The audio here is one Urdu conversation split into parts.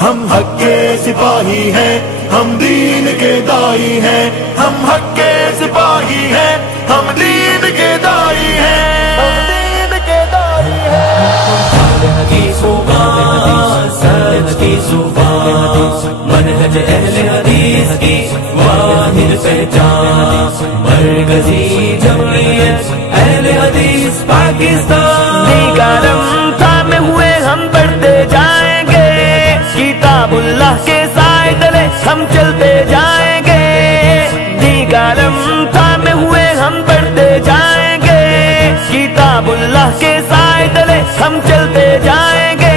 ہم حق کے سپاہی ہیں، ہم دین کے دائی ہیں، ہم حق کے سپاہی ہیں، ہم دین کے دائی ہیں، ہم دین کے دائی ہیں۔ کی زبان سچ کی زبان، منہج اہل حدیث کی واحد پہچان، مرکزی جمعیت اہل حدیث پاکستان۔ دیگرم تھامے ہوئے ہم بڑھتے جائیں گے، کتاب اللہ کے سائے تلے ہم چلتے جائیں گے۔ دیگرم تھامے ہوئے ہم بڑھتے جائیں گے، کتاب اللہ کے سائے تلے ہم چلتے جائیں گے۔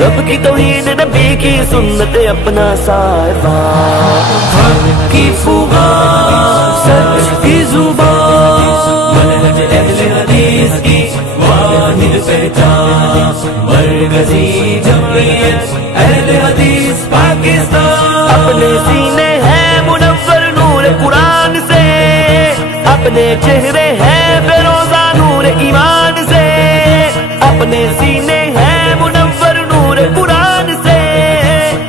رب کی توحید، نبی کی سنت، اپنا سائبان، حق کی فغان سچ کی زبان، منہج اہل حدیث کی واحد پہچان، مرکزی جمعیت اہل حدیث پاکستان۔ اپنے سینے ہیں منور نور قرآن سے، اپنے چہرے ہیں بے روزہ نور ایمان سے۔ اپنے سینے ہیں منور نور قرآن سے،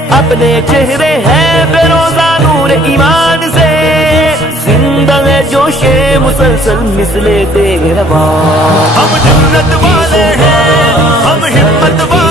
اپنے چہرے ہیں بے روزہ نور ایمان سے۔ زندہ ہے جوش مسلسل مثل تیربان، ہم جنت والے ہیں، ہم ہمت والے